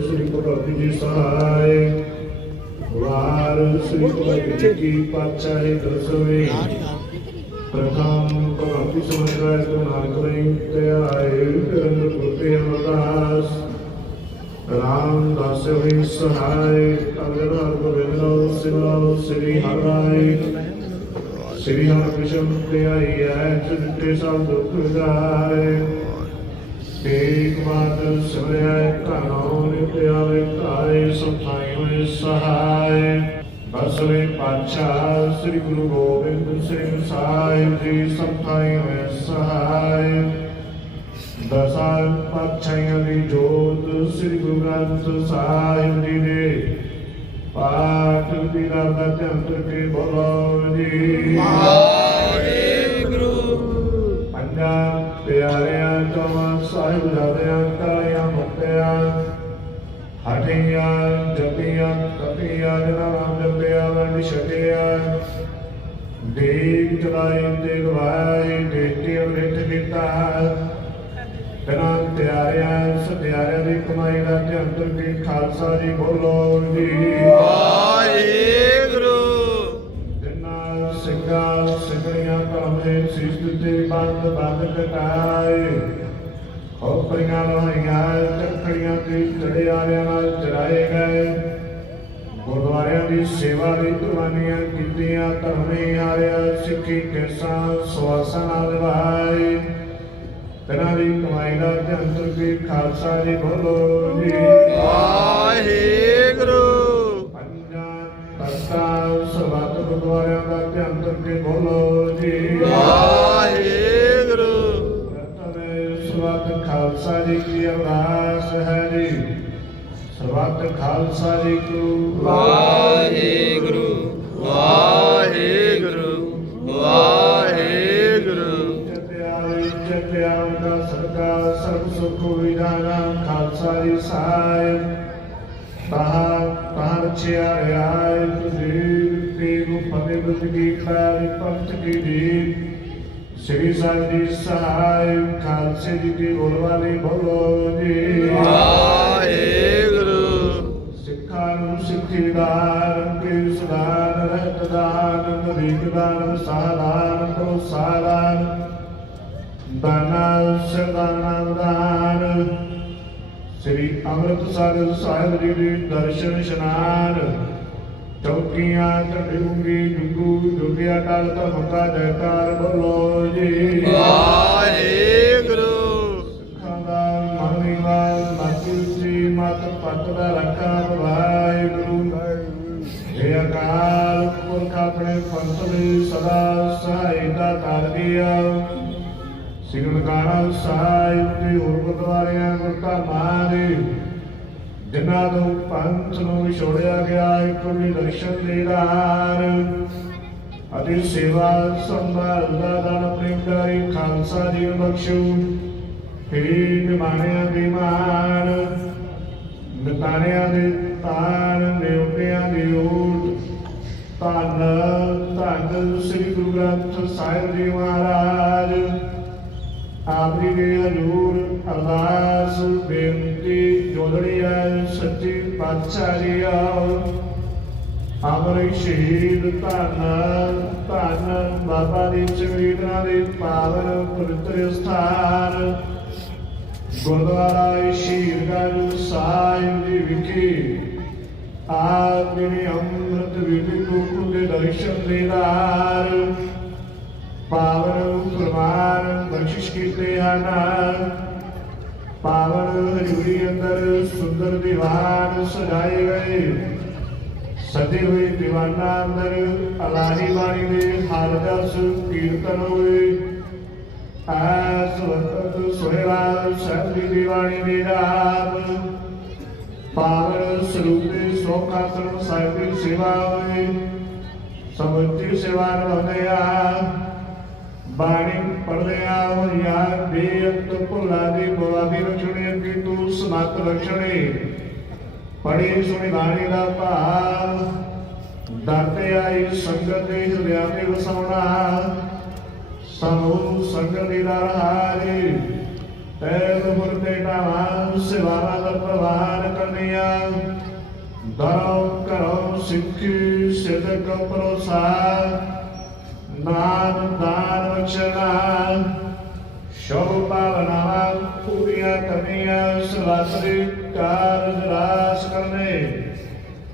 ਸ੍ਰੀ ਗੁਰੂ ਸਹਾਇ ਵਾਰ ਜੀ ਕੀ ਪਾਤਸ਼ਾਹੀ ਦਸਵੇਂ ਪ੍ਰਥਮ ਭਗਵਤੀ ਸਮਝਵਾਇ ਤੋਂ ਨਾਨਕ ਲਈ ਤੇ ਆਏ ਕਰਨ ਪੁਰਤੇ ਅਰਦਾਸ ਰਾਮਦਾਸ ਹੋਈ ਸਹਾਇ। ਅਗਰ ਗੋਬਿੰਦੋ, ਸਿਮਰੋ, ਸ੍ਰੀ ਹਰਿ ਸ੍ਰੀ ਹਰਿਕ੍ਰਿਸ਼ਨ ਤੇ ਆਈ ਹੈ ਜਿਤੇ ਸਭ ਦੁੱਖ ਜਾਏ ਏਕ ਬਾਤ ਸਿਮਰਿਆ ਧਨੋ ਨਿਤਿ ਆਵੇ ਧਾਰੇ ਸੁਖਾਈ ਹੋਏ ਸਹਾਇ। ਬਸਵੇ ਪਾਤਸ਼ਾਹ ਸ੍ਰੀ ਗੁਰੂ ਗੋਬਿੰਦ ਸਿੰਘ ਸਾਹਿਬ ਜੀ ਸਖਾਈ ਹੋਏ ਸਹਾਇ। ਦਸਾਂ ਪਾਤਸ਼ਾਹਾਂ ਦੀ ਜੋਤ ਸ੍ਰੀ ਗੁਰੂ ਗ੍ਰੰਥ ਸਾਹਿਬ ਜੀ ਦੇ। ਪਾਠ ਦੀ ਰਾਤ ਧਿਆਨ ਕਰਕੇ ਬੋਲੋ ਜੀ। ਪੰਜਾਂ ਪਿਆਰਿਆਂ ਤੋਂ ਸਾਹਿਬ ਜਾਦਿਆਂ ਕਾਇਆ ਮੁਕਤਿਆਂ ਹਟਿਆਂ ਜਪਿਆਂ, ਤਪਿਆਂ ਜਨਾ ਵੰਡ ਛਕਿਆ। ਦੇਖ ਚਲਾਈ ਤੇ ਗਵਾਈ ਦੇਤੀ ਅਮ੍ਰਿਤ ਕੀਤਾ ਬਿਨਾਂ ਤਿਆਰਿਆਂ ਸਤਿਆਰਿਆਂ ਦੀ ਕਮਾਈ ਦਾ ਧਿਆਨ ਕਰਕੇ ਖਾਲਸਾ ਜੀ ਬੋਲੋ ਜੀ। ਜਿਨ੍ਹਾਂ ਸਿੰਘਾਂ ਸਿੰਘਣੀਆਂ ਭਾਵੇਂ ਸੀਸ ਦਿੱਤੇ ਬੰਦ ਬੰਦ ਕਟਾਏ ਖੋਪਰੀਆਂ ਲੋਹੀਆਂ ਚੱਕੜੀਆਂ ਤੇ ਚੜਿਆਰਿਆਂ ਨਾਲ ਚੜਾਏ ਗਏ। ਗੁਰਦੁਆਰਿਆਂ ਦੀ ਸੇਵਾ ਲਈ ਕੁਰਬਾਨੀਆਂ ਕੀਤੀਆਂ ਧਰਮੇ ਆਰਿਆ ਸਿੱਖੀ ਕੇਸਾਂ ਸਵਾਸਾਂ ਨਾਲ ਨਿਭਾਏ। ਤਨਾਂ ਦੀ ਕਮਾਈ ਦਾ ਧਿਆਨ ਕਰਕੇ ਖਾਲਸਾ ਜੀ ਬੋਲੋ ਜੀ। ਪੰਜਾਂ ਤਖਤਾਂ ਸਰਬੱਤ ਗੁਰਦੁਆਰਿਆਂ ਦਾ ਧਿਆਨ ਕਰਕੇ ਬੋਲੋ ਜੀ। ਪ੍ਰਥਮੇ ਸਰਬੱਤ ਖਾਲਸਾ ਜੀ ਕੀ ਅਰਦਾਸ ਹੈ ਜੀ। ਸਰਬੱਤ ਖਾਲਸਾ ਜੀ ਕੋ। ਜਤਿਆਲੀ ਜਤਿਆਲ ਦਾ ਸਰਕਾਰ ਸਰਬ ਸੁਖ ਵਿਧਾਨਾ ਖਾਲਸਾ ਜੀ ਸਾਹਿਬ ਬਾਹਰ ਬਾਹਰ ਛਿਆਰਿਆਏ ਤੁਝੇ ਤੇ ਗੁਪਤੇ ਬੁੱਧ ਕੀ ਖਾਲੀ ਪੰਥ ਕੀ ਦੀ ਸ੍ਰੀ ਸਾਹਿਬ ਜੀ ਸਹਾਇ ਖਾਲਸੇ ਜੀ ਦੀ ਬੋਲ ਵਾਲੀ ਬੋਲੋ ਜੀ। ਸਿੱਖਾਂ ਦਾਨ ਕੇ ਸੁਦਾਨ ਰਹਿਤ ਦਾਨ ਨਦੀਕ ਦਾਨ ਕੋ ਸਹਾਦਾਨ ਦਾਨਾ ਸਰਦਾਨਾ ਦਾਨ ਸ੍ਰੀ ਅੰਮ੍ਰਿਤਸਰ ਸਾਹਿਬ ਜੀ ਦੇ ਦਰਸ਼ਨ ਇਸ਼ਨਾਨ। ਚੌਕੀਆਂ ਢਡੂੰਗੀ ਜੁਗੂ ਜੁਗਿਆ ਟਲ ਧਮਕਾ ਜੈਕਾਰ ਬੋਲੋ ਜੀ। ਸਿੱਖਾਂ ਦਾ ਮਨ ਨਿਵਾਸ ਮਾਤੀ ਉੱਚੀ ਮਤ ਪੱਤ ਦਾ ਰੱਖਾ ਵਾਹਿਗੁਰੂ ਇਹ ਅਕਾਲ ਪੁਰਖ ਆਪਣੇ ਪੰਥ ਲਈ ਸਦਾ ਸਹਾਇਤਾ ਕਰਦੀਆ ਸਿਗਨਕਾਰਾ ਸਾਹਿਬ ਦੇ ਹੋਰ ਗੁਰਦੁਆਰਿਆਂ ਗੁਰਧਾਮਾਂ ਜਿਨ੍ਹਾਂ ਤੋਂ ਪੰਥ ਨੂੰ ਵਿਛੋੜਿਆ ਗਿਆ, ਇੱਕ ਵੀ ਦਰਸ਼ਨ ਦੇਦਾਰ ਅਤੇ ਸੇਵਾ ਸੰਭਾਲ ਦਾ ਦਾਨ ਪ੍ਰੇਮਕਾਰੀ ਖਾਲਸਾ ਜੀ ਬਖਸ਼ੂ ਬਖਸ਼ੋ ਹੇ ਨਿਮਾਣਿਆਂ ਦੇ ਮਾਣ ਨਿਤਾਣਿਆਂ ਦੇ ਤਾਣ ਨਿਉਟਿਆਂ ਦੀ ਓਟ ਧੰਨ ਧੰਨ ਸ੍ਰੀ ਗੁਰੂ ਗ੍ਰੰਥ ਸਾਹਿਬ ਜੀ ਮਹਾਰਾਜ। ਆਪ ਜੀ ਦੇ ਹਜ਼ੂਰ ਅਰਦਾਸ, ਬੇਨਤੀ ਜੋਦੜੀ ਹੈ, ਸੱਚੀ ਪਾਤਸ਼ਾਹ ਜੀ ਆਓ ਅਮਰ ਸ਼ਹੀਦ ਧੰਨ ਧੰਨ ਬਾਬਾ ਦੀ ਚਵੀਰਾਂ ਦੇ ਪਾਵਨ ਪਵਿੱਤਰ ਸਥਾਨ। ਗੁਰਦੁਆਰਾ ਸ਼ਹੀਦਗੰਜ ਸਾਹਿਬ ਜੀ ਵਿਖੇ ਆਪ ਜੀ ਨੇ ਅੰਮ੍ਰਿਤ ਵੇਲੇ ਗੁਰੂ ਦੇ ਦਰਸ਼ਨ ਦੇਦਾਰ। ਪਾਵਨ ਫਰਮਾਨ ਬਖਸ਼ਿਸ਼ ਕੀਤੇ ਹਨ। ਪਾਵਨ ਹਜੂਰੀ ਅੰਦਰ ਸੁੰਦਰ ਦੀਵਾਨ ਸਜਾਏ ਗਏ। ਸਦੇ ਹੋਏ ਦੀਵਾਨਾਂ ਅੰਦਰ ਅਲਾਹੀ ਬਾਣੀ ਦੇ ਹਰ ਦਸ ਕੀਰਤਨ ਹੋਏ। ਆਸ ਵਕਤ ਸੁਹੇਲਾ ਸਾਹਿਬ ਦੀ ਦੀਵਾਨੀ ਦੇ ਰਾਤ ਪਾਵਨ ਸਰੂਪੇ ਸੋਖਾਸਨ ਸਾਹਿਬ ਦੀ ਸੇਵਾ ਹੋਏ। ਸਮੁੱਚੀ ਸੇਵਾ ਨਿਭਾਉਂਦੇ ਬਾਣੀ ਪੜ੍ਹਦੇ ਆ ਹੋਇਆ ਬੇਅੰਤ ਭੁੱਲਾ ਦੀ ਬਵਾਦੀ ਨੂੰ ਕੀ ਤੂੰ ਸਮਤ ਬਖਸ਼ਣੀ। ਪੜੀ ਸੁਣੀ ਬਾਣੀ ਦਾ ਭਾਵ ਦਾਤੇ ਆਈ ਸੰਗਤ ਦੇ ਹਿਰਦਿਆਂ ਤੇ ਵਸਾਉਣਾ। ਸਮੂਹ ਸੰਗਤ ਦੀ ਹਾਰੀ ਤੈਲ ਮੁਰਤੇ ਢਾਵਾਂ ਸਿਵਾਰਾ ਦਾ ਪ੍ਰਵਾਨ ਕਰਨੀਆਂ ਦਰਉ ਕਰਉ ਸਿੱਖੀ ਸਿਦਕ ਪਰੋਸਾ ਨਾਮ ਦਾਨ ਬਖਸ਼ਣਾ। ਸ਼ੋਭ ਭਾਵਨਾਵਾਂ ਪੂਰੀਆਂ ਕਰਨੀਆਂ। ਸਵਾਸਰੀ ਕਾਰਜ ਰਾਸ ਕਰਨੇ।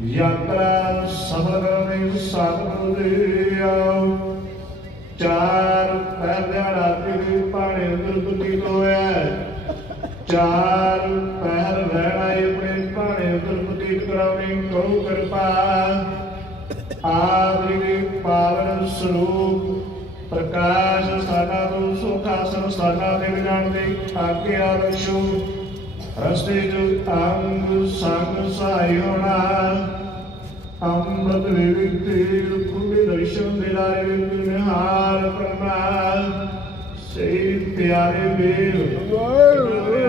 ਯਾਤਰਾ ਸਫਲ ਕਰਨੀ ਸਤਿਗੁਰੂ ਦੀ ਆਓ। ਚਾਰ ਪਹਿਰ ਰਾਤੀ ਦੀ ਪਾਣੀ ਦੁਰਗਤੀ ਹੋਇਆ ਚਾਰ ਪਹਿਰ ਰਹਿਣਾ ਆਪਣੇ ਪਾਣੀ ਦੁਰਗਤੀ ਕਰਾਉਣੀ, ਕਰੋ ਕਿਰਪਾ। ਆਪ ਜੀ ਦੇ ਪਾਵਨ ਸਰੂਪ, ਪ੍ਰਕਾਸ਼ ਸਾਡਾ ਤੋਂ ਸੁਖਾਸਨ ਸਾਡਾ ਦੇ ਜਾਣ ਦੇ ਆਗਿਆ ਰਸ਼ੂ ਰਸਤੇ ਜੋ ਅੰਗ ਸੰਗ ਸਹਾਈ ਅੰਮ੍ਰਿਤ ਵੇਵਿਕ ਤੇਲ ਖੁੱਲੇ ਦਰਸ਼ਨ ਦੇ ਵਿੱਚ ਨਿਹਾਲ ਕਰਨਾ ਸੇ ਪਿਆਰੇ ਵੇਲ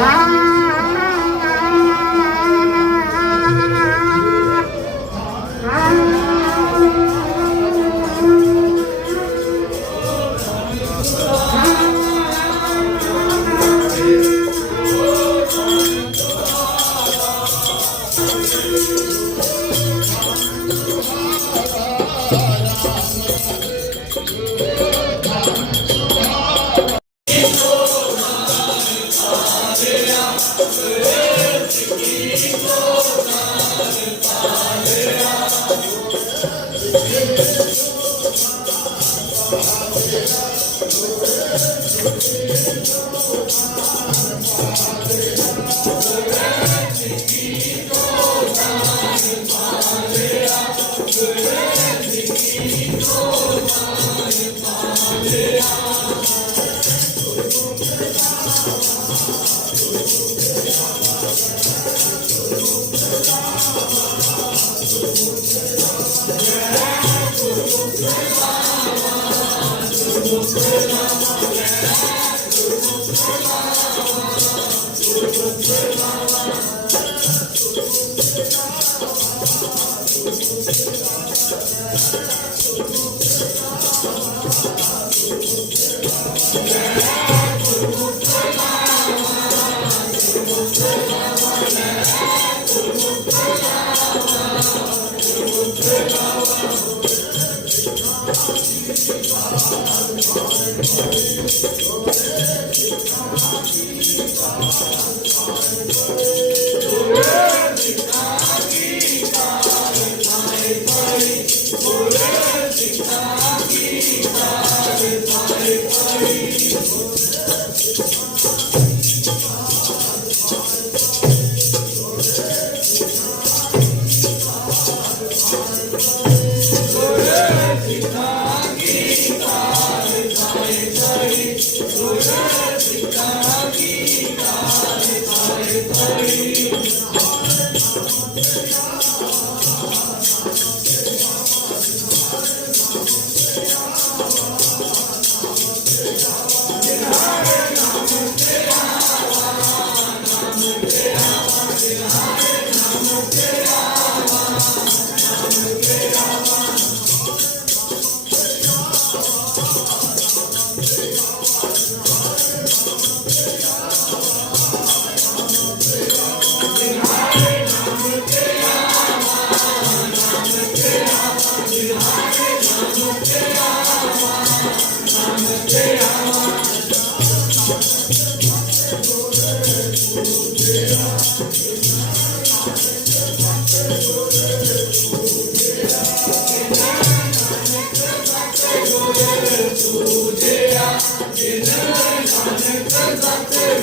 Bye.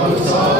ਖਾਲਸਾ